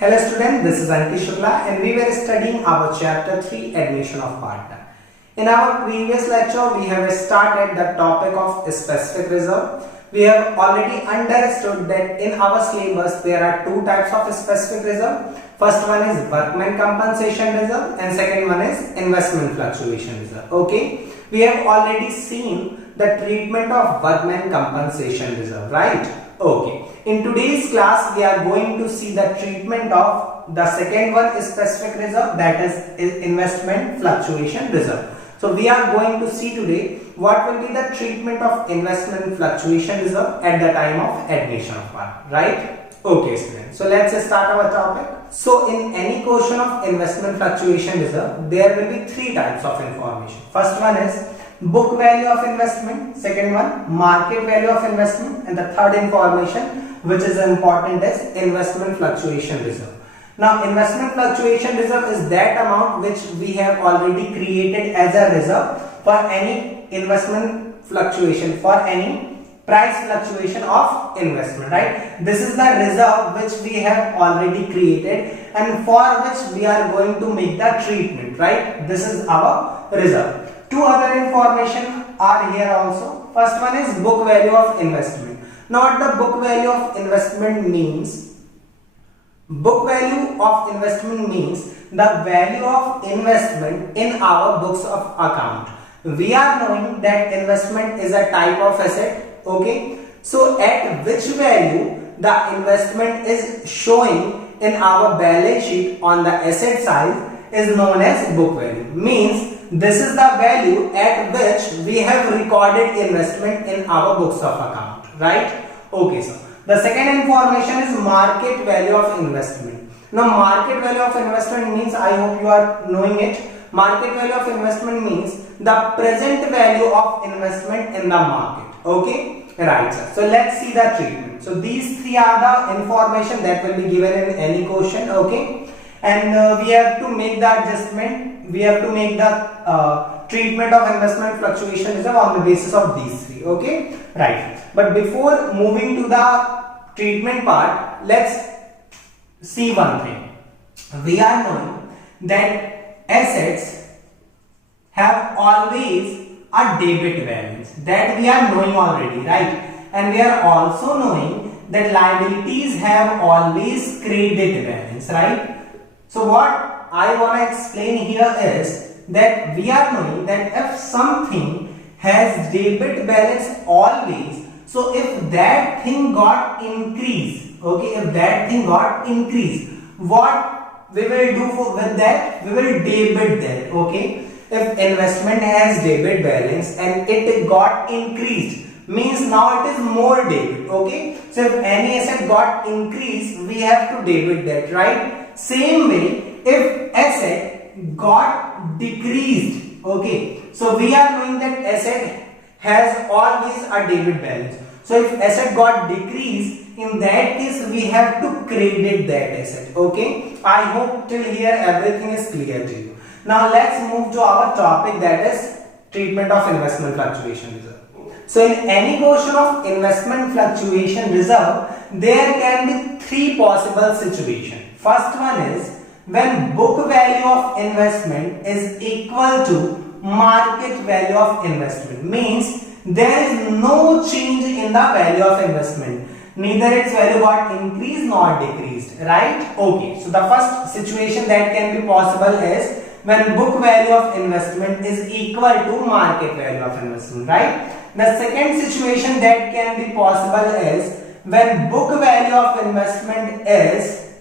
Hello student, this is Anki Shukla and we were studying our chapter 3 admission of partner. In our previous lecture, we have started the topic of specific reserve. We have already understood that in our syllabus there are two types of specific reserve. First one is workman compensation reserve and second one is investment fluctuation reserve. Okay, we have already seen the treatment of workman compensation reserve, right? Okay. In today's class, we are going to see the treatment of the second one is specific reserve, that is investment fluctuation reserve. So we are going to see today what will be the treatment of investment fluctuation reserve at the time of admission of partner, right? Okay, students. So let's start our topic. So in any question of investment fluctuation reserve, there will be three types of information. First one is book value of investment, second one market value of investment, and the third information which is important is investment fluctuation reserve. Now investment fluctuation reserve is that amount which we have already created as a reserve for any investment fluctuation, for any price fluctuation of investment, right? This is the reserve which we have already created and for which we are going to make the treatment, right? This is our reserve. Two other information are here also. First one is book value of investment. Now what the book value of investment means? Book value of investment means the value of investment in our books of account. We are knowing that investment is a type of asset, okay? So at which value the investment is showing in our balance sheet on the asset side is known as book value. Means this is the value at which we have recorded investment in our books of account, right? Okay, so the second information is market value of investment. Now market value of investment means, I hope you are knowing it, market value of investment means the present value of investment in the market. Okay, right sir. So let's see the treatment. So these three are the information that will be given in any question. Okay, and we have to make the adjustment, we have to make the treatment of investment fluctuation reserve on the basis of these three. Okay, right. But before moving to the treatment part, let's see one thing. We are knowing that assets have always a debit balance, that we are knowing already, right? And we are also knowing that liabilities have always credit balance, right? So what I want to explain here is that we are knowing that if something has debit balance always, so if that thing got increased, okay, if that thing got increased, what we will do with that? We will debit that, okay. If investment has debit balance and it got increased, means now it is more debit, okay. So if any asset got increased, we have to debit that, right? Same way, if asset got decreased, okay, so we are knowing that asset has always a debit balance. So if asset got decreased, in that case we have to credit that asset. Okay, I hope till here everything is clear to you. Now let's move to our topic, that is treatment of investment fluctuation reserve. So in any portion of investment fluctuation reserve, there can be three possible situations. First one is when book value of investment is equal to market value of investment, means there is no change in the value of investment, neither its value got increased nor decreased, right? Okay, so the first situation that can be possible is when book value of investment is equal to market value of investment, right? The second situation that can be possible is when book value of investment is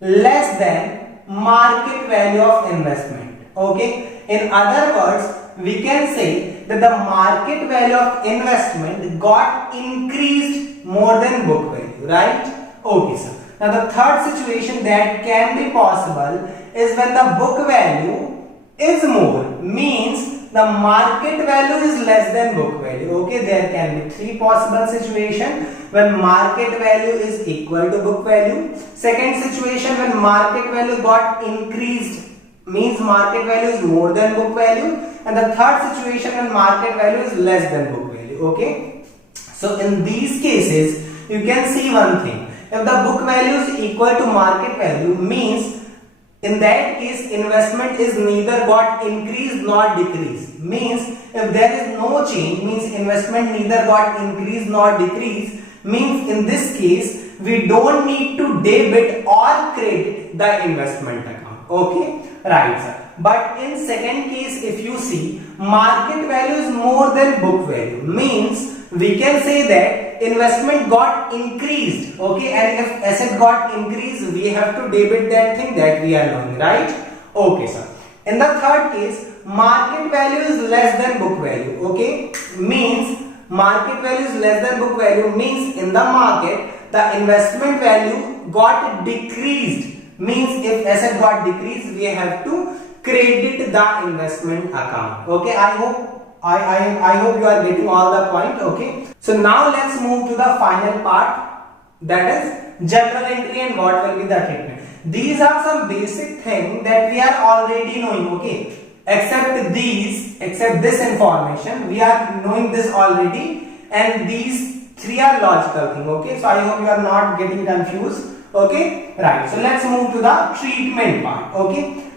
less than market value of investment. Okay, in other words, we can say that the market value of investment got increased more than book value, right? Okay, sir. Now the third situation that can be possible is when the book value is more, means the market value is less than book value. Okay, there can be three possible situations: when market value is equal to book value, second situation when market value got increased, means market value is more than book value, and the third situation when market value is less than book value. Okay, so in these cases you can see one thing, If the book value is equal to market value, means in that case investment is neither got increased nor decreased. Means if there is no change, means investment neither got increased nor decreased, means in this case we don't need to debit or credit the investment account. Okay, right sir. But in second case, if you see market value is more than book value, means we can say that investment got increased. Okay, and if asset got increased, we have to debit that thing that we are knowing, right? Okay sir. In the third case, market value is less than book value. Okay, means market value is less than book value, means in the market the investment value got decreased. Means if asset got decreased, we have to credit the investment account. Okay, I hope you are getting all the point. Okay, so now let's move to the final part, that is journal entry and what will be the treatment. These are some basic things that we are already knowing. Okay, except this information we are knowing this already, and these three are logical thing. Okay, so I hope you are not getting confused. Okay, right, so let's move to the treatment part. Okay,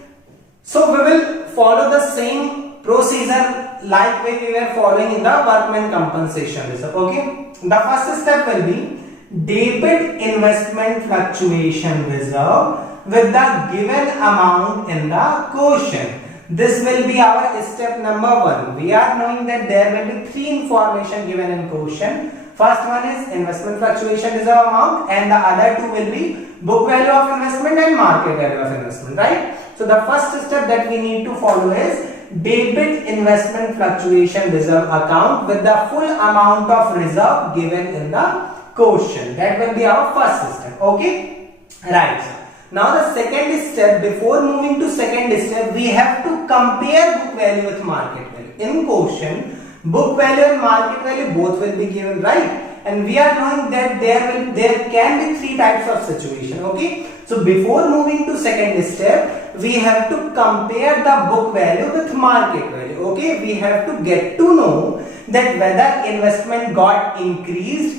so we will follow the same procedure like way we were following in the workman compensation reserve. Okay, the first step will be debit investment fluctuation reserve with the given amount in the quotient. This will be our step number 1. We are knowing that there will be 3 information given in quotient. First one is investment fluctuation reserve amount, and the other 2 will be book value of investment and market value of investment, right? So the first step that we need to follow is debit investment fluctuation reserve account with the full amount of reserve given in the quotient. That will be our first step. Okay, right sir. Now the second step, before moving to second step, we have to compare book value with market value. In quotient, book value and market value both will be given, right? And we are knowing that there can be 3 types of situation. Okay, so before moving to second step, we have to compare the book value with market value. Okay, we have to get to know that whether investment got increased,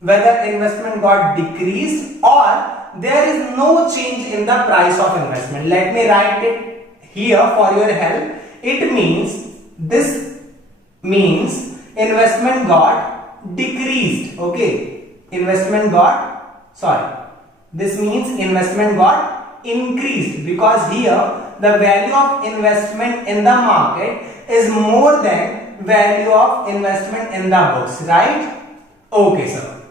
whether investment got decreased, or there is no change in the price of investment. Let me write it here for your help. It means, this means investment got decreased. Okay, this means investment got increased, because here the value of investment in the market is more than value of investment in the books, right? Okay sir.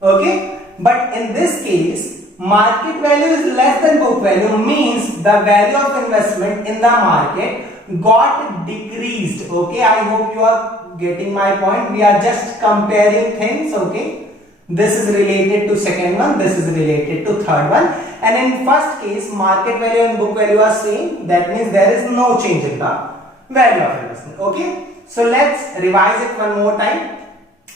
Okay, but in this case market value is less than book value, means the value of investment in the market got decreased. Okay, I hope you are getting my point. We are just comparing things. Okay, this is related to second one, this is related to third one, and in first case market value and book value are same. That means there is no change in the value of investment. Okay, so let's revise it one more time.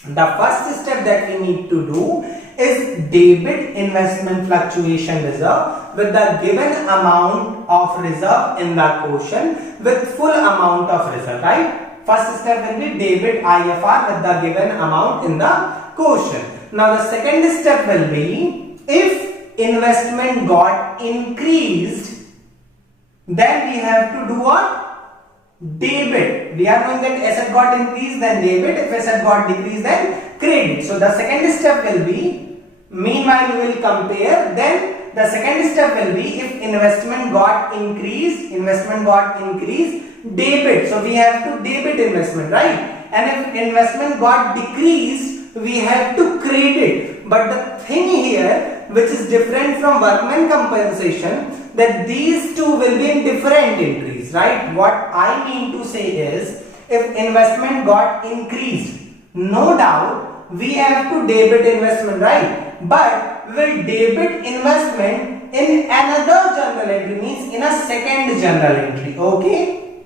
The first step that we need to do is debit investment fluctuation reserve with the given amount of reserve in the quotient with full amount of reserve, right? First step will be debit IFR with the given amount in the quotient. Now the second step will be, if investment got increased, then we have to do what? Debit. We are knowing that asset got increased, then debit. If asset got decreased, then credit. So the second step will be, meanwhile we will compare, then the second step will be, if investment got increased, debit. So we have to debit investment, right? And if investment got decreased, we have to credit. But the thing here, which is different from workman compensation, that these two will be in different entries, right? What I mean to say is, if investment got increased, no doubt we have to debit investment, right? But we will debit investment in another journal entry, means in a second journal entry. Okay,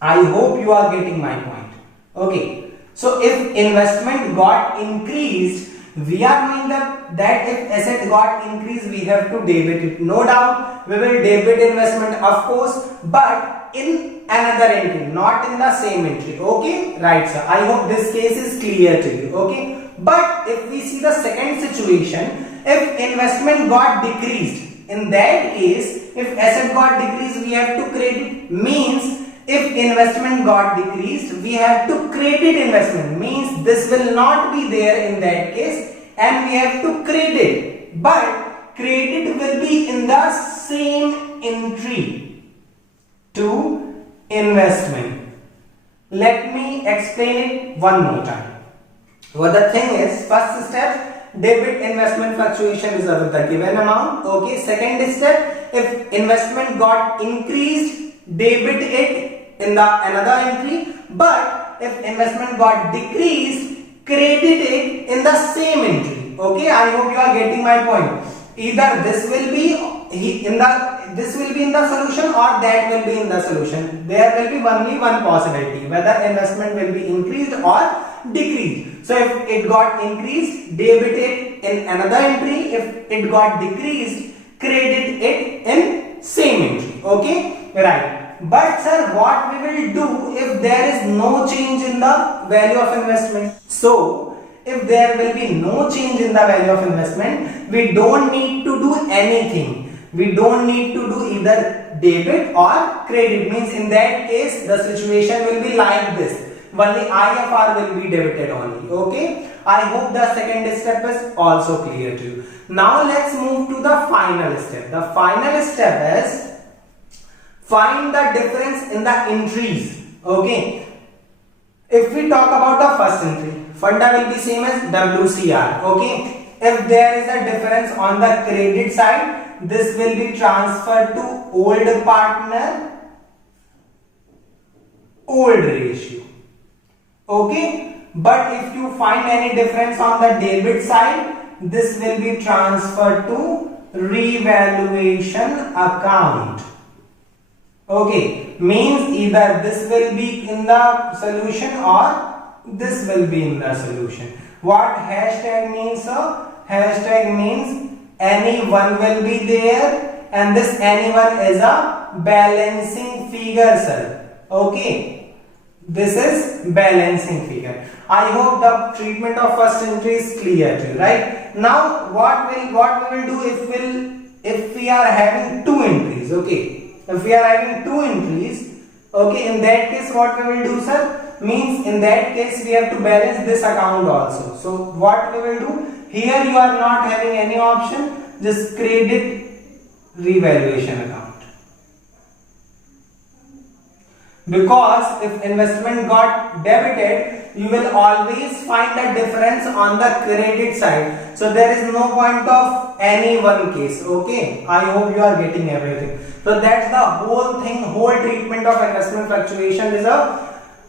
I hope you are getting my point. Okay, so if investment got increased, we are knowing that if asset got increased, we have to debit it. No doubt we will debit investment, of course, but in another entry, not in the same entry. Okay, right sir, I hope this case is clear to you. Okay, but if we see the second situation, if investment got decreased, in that case, if asset got decreased, we have to credit, means if investment got decreased, we have to credit investment, means this will not be there in that case and we have to credit, but credit will be in the same entry to investment. Let me explain it one more time. What the thing is, first step, debit investment fluctuation reserve with the given amount. Okay, second step, if investment got increased, debit it in the another entry, but if investment got decreased, credit it in the same entry. Okay, I hope you are getting my point. Either this will be in the solution or that will be in the solution. There will be only one possibility, whether investment will be increased or decreased. So if it got increased, debit it in another entry. If it got decreased, credit it in same entry. Okay, right. But sir, what we will do if there is no change in the value of investment? So if there will be no change in the value of investment, we don't need to do anything. We don't need to do either debit or credit. Means in that case, the situation will be like this. Only IFR will be debited only. Okay. I hope the second step is also clear to you. Now let's move to the final step. The final step is find the difference in the entries. Okay. If we talk about the first entry, funda will be same as WCR. Okay. If there is a difference on the credit side, this will be transferred to old partner, old ratio. Okay. But if you find any difference on the debit side, this will be transferred to revaluation account. Okay, means either this will be in the solution or this will be in the solution. What hashtag means, sir? Hashtag means any one will be there and this any one is a balancing figure, sir. Okay, this is balancing figure. I hope the treatment of first entry is clear to you, right? Now what we will do if we are having two entries, okay? If we are having two entries, okay, in that case what we will do, sir? Means in that case we have to balance this account also. So what we will do? Here you are not having any option, just credit revaluation account. Because if investment got debited, you will always find a difference on the credit side. So there is no point of any one case. Okay, I hope you are getting everything. So that's the whole thing, whole treatment of investment fluctuation reserve.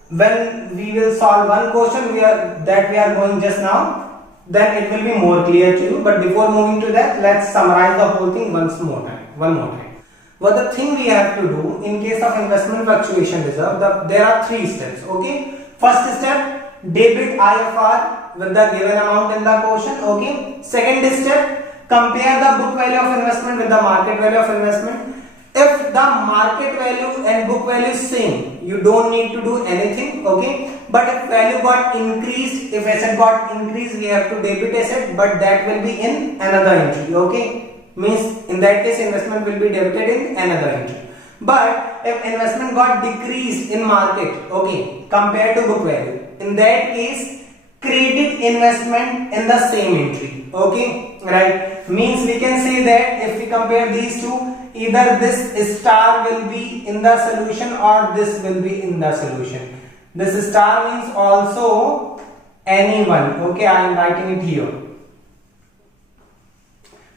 When we will solve one question we are going just now, then it will be more clear to you. But before moving to that, let's summarize the whole thing one more time. Well, the thing we have to do in case of investment fluctuation reserve, there are three steps. Okay, first step, debit IFR with the given amount in the quotient. Okay, second step, compare the book value of investment with the market value of investment. If the market value and book value is same, you don't need to do anything. Okay, but if value got increased, if asset got increased, we have to debit asset, but that will be in another entry. Okay, means in that case investment will be debited in another entry. But if investment got decreased in market, okay, compared to book value, in that case credit investment in the same entry. Okay, right? Means we can say that if we compare these two, either this star will be in the solution or this will be in the solution. This star means also anyone. Okay, I am writing it here.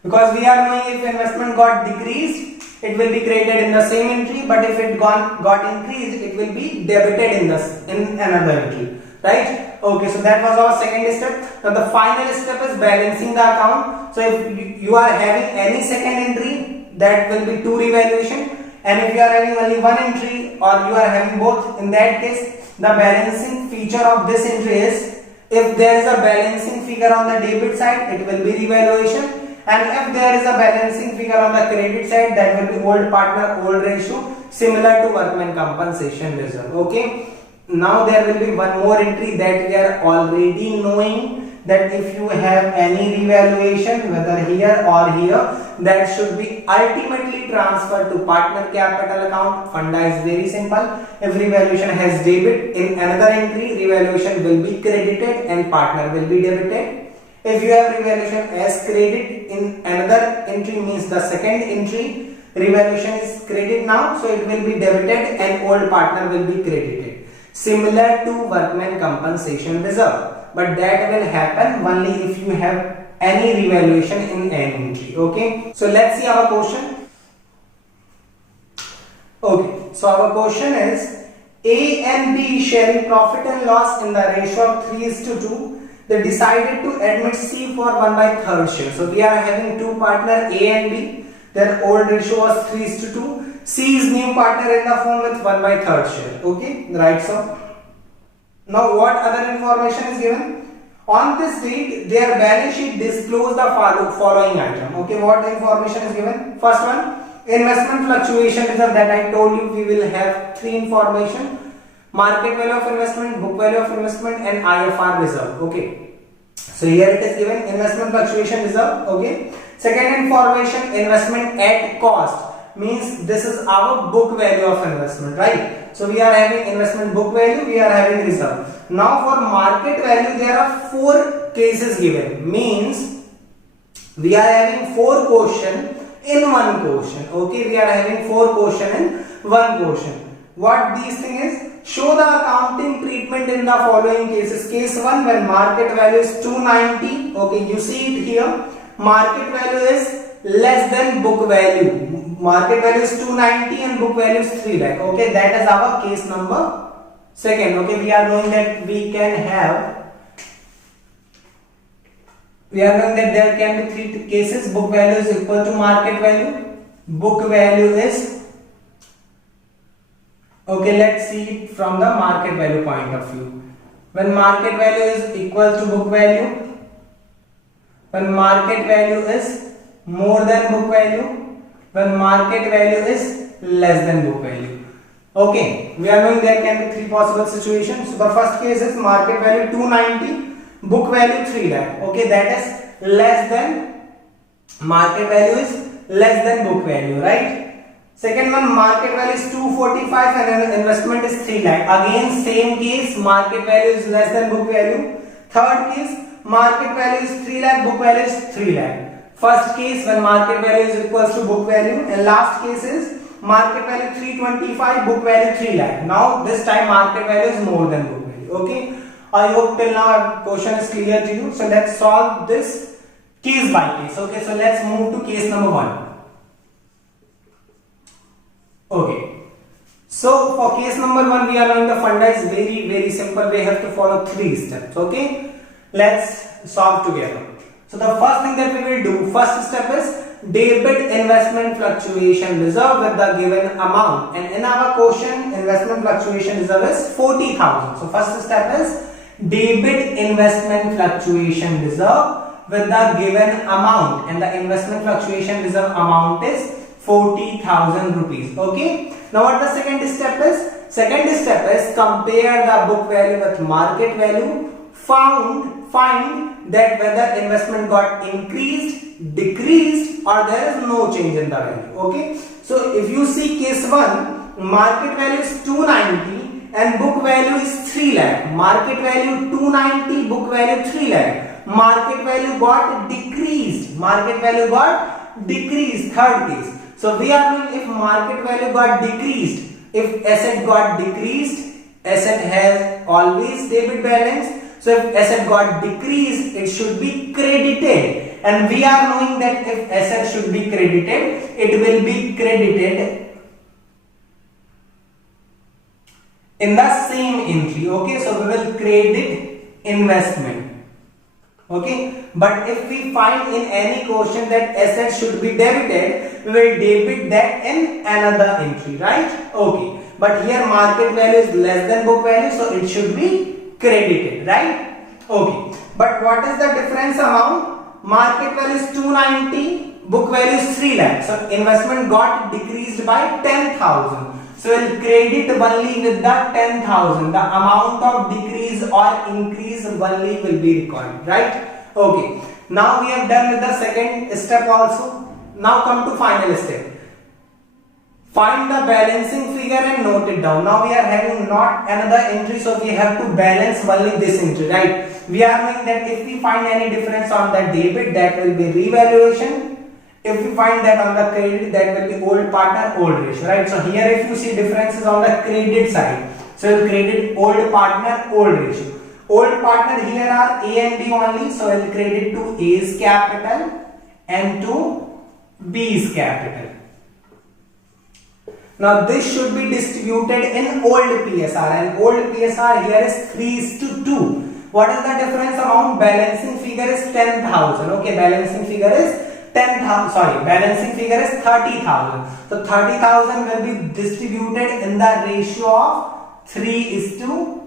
Because we are knowing if investment got decreased, it will be credited in the same entry, but if it got increased, it will be debited in another entry, right? Okay, so that was our second step. Now the final step is balancing the account. So if you are having any second entry, that will be two revaluation, and if you are having only one entry or you are having both, in that case the balancing feature of this entry is if there is a balancing figure on the debit side, it will be revaluation. And if there is a balancing figure on the credit side, that will be old partner, old ratio, similar to workman compensation reserve. Okay. Now there will be one more entry that we are already knowing. that if you have any revaluation, whether here or here, that should be ultimately transferred to partner capital account. Funda is very simple. If revaluation has debit in another entry, revaluation will be credited and partner will be debited. If you have revaluation as credit in another entry, means the second entry, revaluation is credit now, so it will be debited and old partner will be credited. Similar to workman compensation reserve. But that will happen only if you have any revaluation in an entry. Okay, so let's see our question. Okay, so our question is A and B sharing profit and loss in the ratio of 3:2. They decided to admit C for 1/3 share. So we are having two partner A and B. Their old ratio was 3:2. C is new partner in the firm with 1/3 share. Okay, right? So now what other information is given? On this date, their balance sheet disclosed the following item. Okay, what information is given? First one, investment fluctuation reserve, that I told you we will have three information: market value of investment, book value of investment, and IFR reserve. Okay, so here it is given investment fluctuation reserve. Okay, second information, investment at cost, means this is our book value of investment, right? So we are having investment book value, we are having reserve. Now for market value, there are four cases given, means we are having four question in one question. Okay, we are having four question in one question. What these thing is? Show the accounting treatment in the following cases. Case 1, when market value is 290. Okay, you see it here. Market value is less than book value. Market value is 290 and book value is 3 lakh. Okay, that is our case number second. Okay, we are knowing that we can have, we are knowing that there can be three cases. Book value is equal to market value. Book value is, okay, let's see it from the market value point of view. When market value is equal to book value, when market value is more than book value, when market value is less than book value. Okay, we are knowing there can be three possible situations. So the first case is market value 290, book value 3 lakh. Okay, that is less than, market value is less than book value, right? Second one, market value is 245 and investment is 3 lakh. Again same case, market value is less than book value. Third case, market value is 3 lakh, book value is 3 lakh. First case, when market value is equals to book value, and last case is market value 325, book value 3 lakh. Now this time market value is more than book value. Okay, I hope till now question is clear to you. So let's solve this case by case. Okay, so let's move to case number 1. Okay, so for case number 1, we are knowing the funda is very simple. We have to follow 3 steps. Okay, let's solve together. So the first thing that we will do, first step is debit investment fluctuation reserve with the given amount, and in our question investment fluctuation reserve is 40,000. So first step is debit investment fluctuation reserve with the given amount, and the investment fluctuation reserve amount is 40,000 rupees. Okay, now what the second step is? Second step is compare the book value with market value, find that whether investment got increased, decreased, or there is no change in the value. Okay, so if you see case 1, market value is 290 and book value is 3 lakh. Market value 290, book value 3 lakh. Market value got decreased. Market value got decreased. Third case. So we are doing if market value got decreased, if asset got decreased, asset has always debit balance. So if asset got decreased, it should be credited, and we are knowing that if asset should be credited, it will be credited in the same entry. Okay, so we will credit investment. Okay, but if we find in any question that asset should be debited, we will debit that in another entry, right? Okay, but here market value is less than book value, so it should be credited, right? Okay, but what is the difference amount? Market value is 290, book value is 3 lakh. So investment got decreased by 10,000. So we'll credit only with the 10,000. The amount of decrease or increase only will be recorded, right? Okay. Now we have done with the second step also. Now come to final step. Find the balancing figure and note it down. Now we are having not another entry, so we have to balance only this entry, right? We are knowing that if we find any difference on the debit, that will be revaluation. If we find that on the credit, that will be old partner, old ratio, right? So here if you see differences on the credit side, so we'll credit old partner, old ratio. Old partner here are A and B only, so we'll credit to A's capital and to B's capital. Now this should be distributed in old PSR, and old PSR here is 3:2. What is the difference amount? Balancing figure is 10,000. Okay, balancing figure is 10,000. Sorry, balancing figure is 30,000. So 30,000 will be distributed in the ratio of 3:2.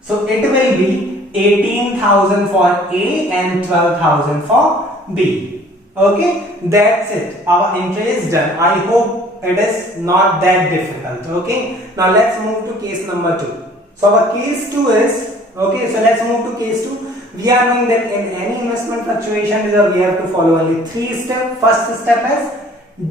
So it will be 18,000 for A and 12,000 for B. Okay, that's it. Our entry is done. I hope it is not that difficult. Okay, now let's move to case number 2. So our case 2 is, okay, so let's move to case 2. We are knowing that in any investment fluctuation reserve, we have to follow only 3 steps. First step is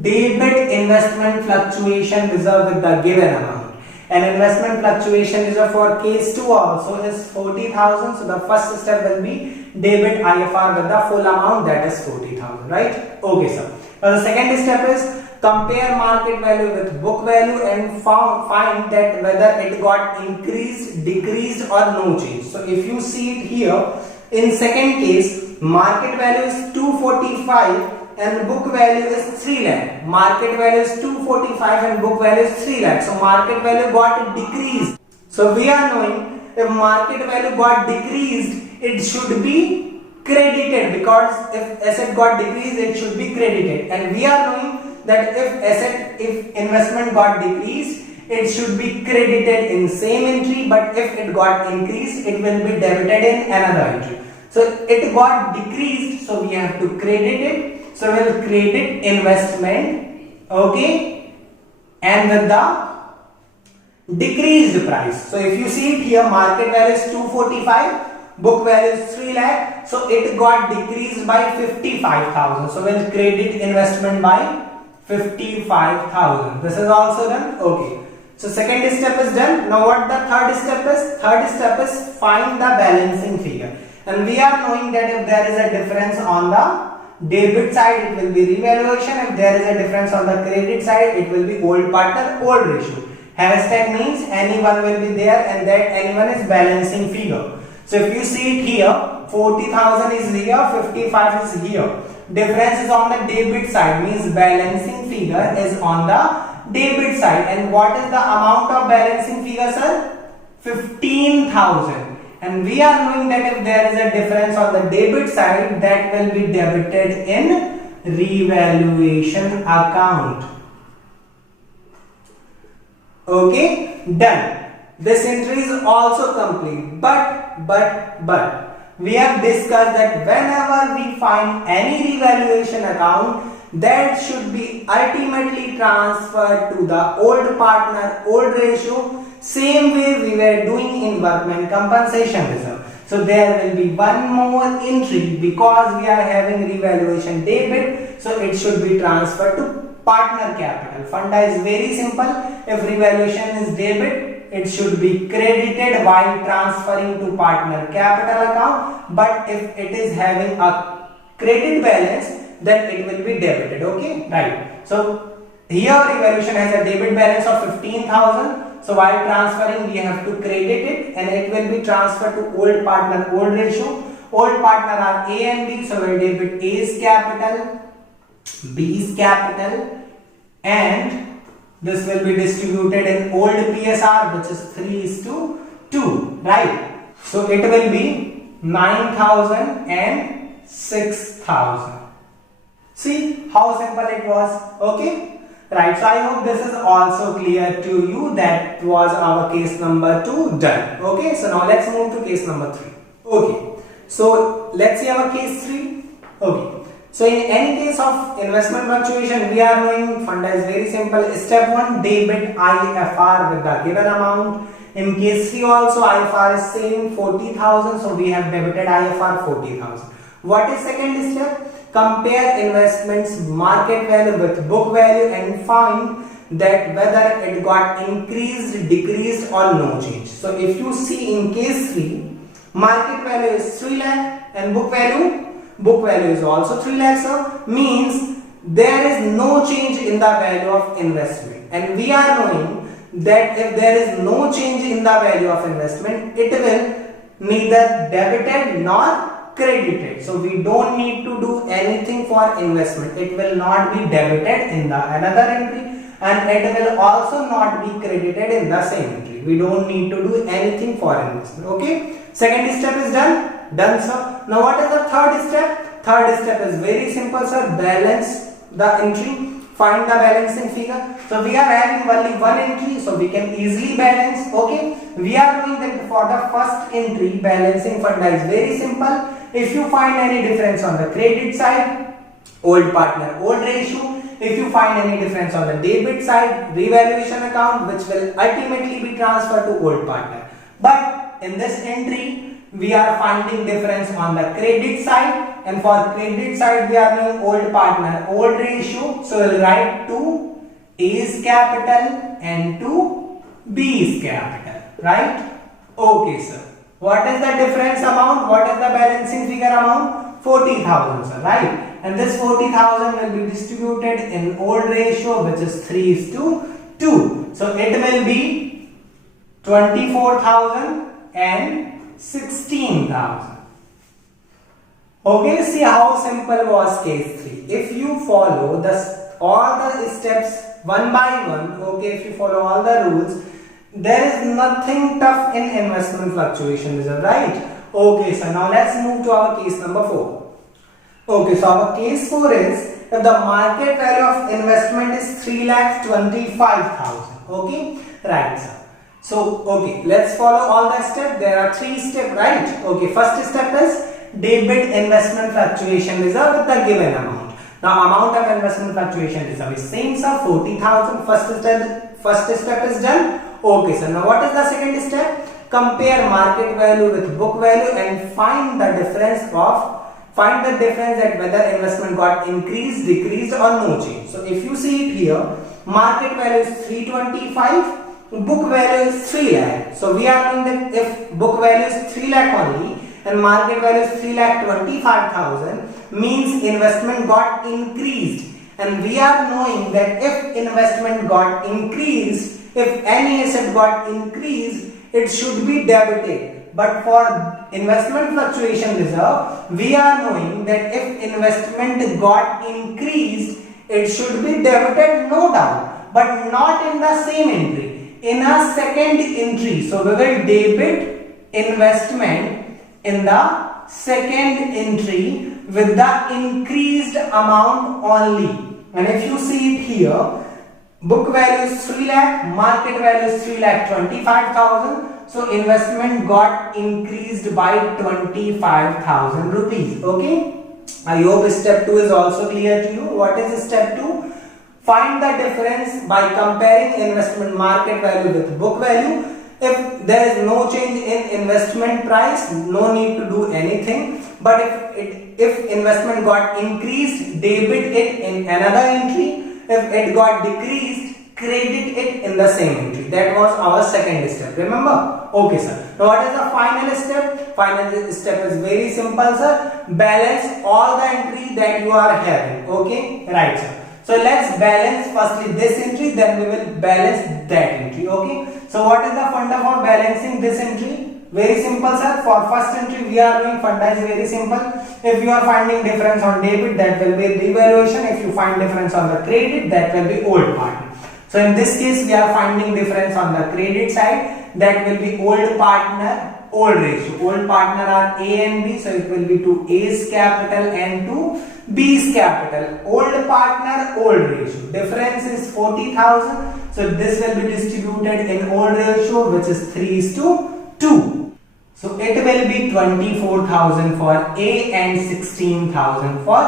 debit investment fluctuation reserve with the given amount. And investment fluctuation reserve for case 2 also is 40,000. So the first step will be debit IFR with the full amount, that is 40,000, right? Okay, sir. Now the second step is compare market value with book value and find that whether it got increased, decreased or no change. So if you see it here, in second case, market value is 245 and book value is 3 lakh. Market value is 245 and book value is 3 lakh. So market value got decreased. So we are knowing if market value got decreased, it should be credited, because if asset got decreased, it should be credited. And we are knowing that if investment got decreased, it should be credited in same entry, but if it got increased, it will be debited in another entry. So it got decreased, so we have to credit it. So we will credit investment, okay, and with the decreased price. So if you see it here, market value is 245, book value is 3 lakh, so it got decreased by 55,000. So we'll credit investment by 55,000. This is also done. Okay. So second step is done. Now what the third step is? Third step is find the balancing figure. And we are knowing that if there is a difference on the debit side, it will be revaluation. If there is a difference on the credit side, it will be old partner, old ratio. Hashtag means anyone will be there, and that anyone is balancing figure. So if you see it here, 40,000 is here, 55 is here. Difference is on the debit side, means balancing figure is on the debit side. And what is the amount of balancing figure, sir? 15,000. And we are knowing that if there is a difference on the debit side, that will be debited in revaluation account. Okay, done. This entry is also complete, but we have discussed that whenever we find any revaluation account, that should be ultimately transferred to the old partner, old ratio, same way we were doing in workman compensation reserve. So there will be one more entry because we are having revaluation debit, so it should be transferred to partner capital. Funda is very simple. If revaluation is debit, it should be credited while transferring to partner capital account, but if it is having a credit balance, then it will be debited. Okay, right. So here revaluation has a debit balance of 15,000. So while transferring, we have to credit it, and it will be transferred to old partner, old ratio. Old partner are A and B, so we'll debit A's capital, B's capital, and this will be distributed in old PSR, which is 3:2, right? So it will be 9,000 and 6,000. See how simple it was. Okay, right. So I hope this is also clear to you. That was our case number 2 done. Okay, so now let's move to case number 3. Okay, so let's see our case 3. Okay, So in any case of investment fluctuation, we are knowing funda is very simple. Step 1, debit IFR with the given amount. In case 3 also IFR is same 40,000, so we have debited IFR 40,000. What is second step? Compare investments market value with book value and find that whether it got increased, decreased or no change. So if you see in case 3, market value is 3 lakh and book value is also 3 lakhs, so means there is no change in the value of investment, and we are knowing that if there is no change in the value of investment, it will neither debited nor credited. So we don't need to do anything for investment. It will not be debited in the another entry, and it will also not be credited in the same entry. We don't need to do anything for investment. Okay, second step is done sir. Now what is the third step? Third step is very simple sir. Balance the entry, find the balancing figure. So we are having only one entry, so we can easily balance. Okay, we are doing that for the first entry. Balancing funda is very simple. If you find any difference on the credit side, old partner old ratio. If you find any difference on the debit side, revaluation account, which will ultimately be transferred to old partner. But in this entry, we are finding difference on the credit side, and for credit side we are doing old partner old ratio. So we'll write to A is capital and to B is capital, right? Okay sir. What is the difference amount? What is the balancing figure amount? 40,000 sir, right? And this 40,000 will be distributed in old ratio, which is 3:2. So it will be 24,000 and 16,000. Okay, see how simple was case 3. If you follow all the steps one by one, okay, if you follow all the rules, there is nothing tough in investment fluctuation reserve, right? Okay, so now let's move to our case number 4. Okay, so our case 4 is if the market value of investment is 3,25,000. Okay, right sir. So okay, let's follow all the steps. There are 3 steps, right? Okay, first step is debit investment fluctuation reserve with the given amount. Now amount of investment fluctuation reserve is same sir, 40,000. First step is done. Okay sir. Now what is the second step? Compare market value with book value and find the difference that whether investment got increased, decreased or no change. So if you see it here, market value is 325, book value is 3 lakh. So we are knowing that if book value is 3 lakh only and market value is 3,25,000, means investment got increased, and we are knowing that if investment got increased, if any asset got increased, it should be debited. But for investment fluctuation reserve, we are knowing that if investment got increased, it should be debited, no doubt, but not in the same entry, in a second entry. So we will debit investment in the second entry with the increased amount only. And if you see it here, book value is 3 lakh, market value is 3,25,000. So investment got increased by 25,000 rupees. Okay, I hope step 2 is also clear to you. What is step 2? Find the difference by comparing investment market value with book value. If there is no change in investment price, no need to do anything. But if investment got increased, debit it in another entry. If it got decreased, credit it in the same entry. That was our second step. Remember? Okay, sir. Now what is the final step? Final step is very simple, sir. Balance all the entry that you are having. Okay, right, sir. So let's balance firstly this entry, then we will balance that entry. Okay. So what is the funda for balancing this entry? Very simple, sir. For first entry, we are doing funda is very simple. If you are finding difference on debit, that will be revaluation. If you find difference on the credit, that will be old partner. So in this case, we are finding difference on the credit side. That will be old partner, old ratio. Old partner are A and B, so it will be to A's capital and to B's capital. Old partner, old ratio. Difference is 40,000. So this will be distributed in old ratio, which is 3:2. So it will be 24,000 for A and 16,000 for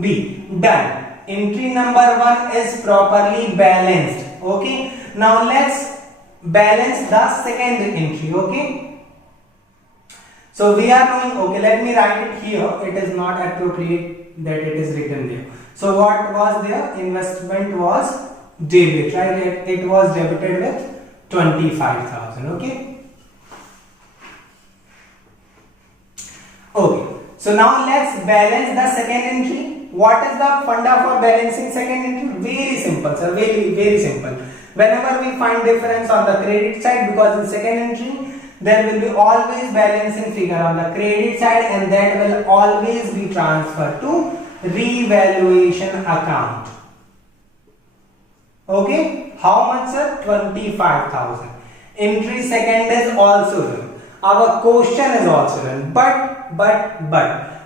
B. Done. Entry number 1 is properly balanced. Okay. Now let's balance the second entry. Okay. So we are knowing, okay, let me write it here. It is not appropriate that it is written there. So what was there? Investment was debit, right? It was debited with 25,000. Okay. Okay. So now let's balance the second entry. What is the funda for balancing second entry? Very simple, sir. Very simple. Whenever we find difference on the credit side, because in second entry there will be always balancing figure on the credit side, and that will always be transferred to revaluation account. Okay, how much, sir? 25,000. Entry second is also done. Our question is also done. But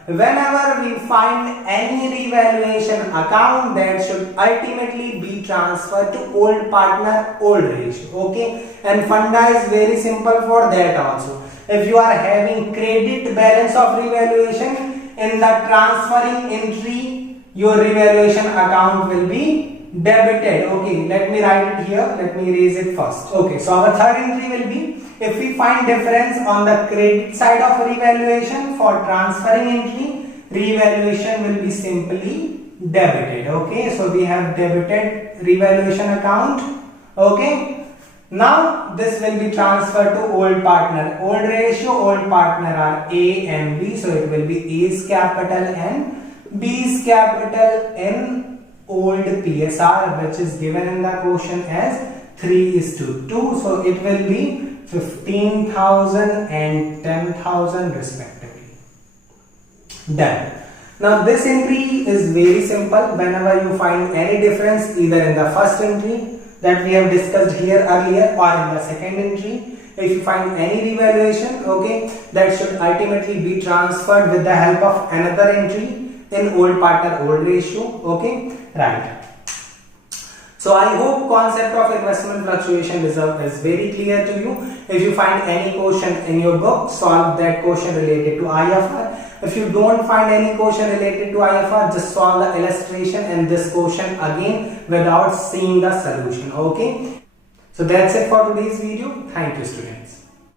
whenever we find any revaluation account, that should ultimately be transferred to old partner, old ratio. Okay, and funda is very simple for that also. If you are having credit balance of revaluation, in the transferring entry, your revaluation account will be debited. Okay, let me write it here. Let me erase it first. Okay, so our third entry will be, if we find difference on the credit side of revaluation, for transferring entry, revaluation will be simply debited. Okay, so we have debited revaluation account. Okay, now this will be transferred to old partner, old ratio. Old partner are A and B, so it will be A's capital and B's capital in old PSR, which is given in the question as 3:2. So it will be 15,000 and 10,000 respectively. Done. Now this entry is very simple. Whenever you find any difference either in the first entry that we have discussed here earlier or in the second entry, if you find any revaluation, okay, that should ultimately be transferred with the help of another entry in old partner, old ratio. Okay, right. So I hope concept of investment fluctuation reserve is very clear to you. If you find any question in your book, solve that question related to IFR. If you don't find any question related to IFR, just solve the illustration and this question again without seeing the solution. Okay. So that's it for today's video. Thank you, students.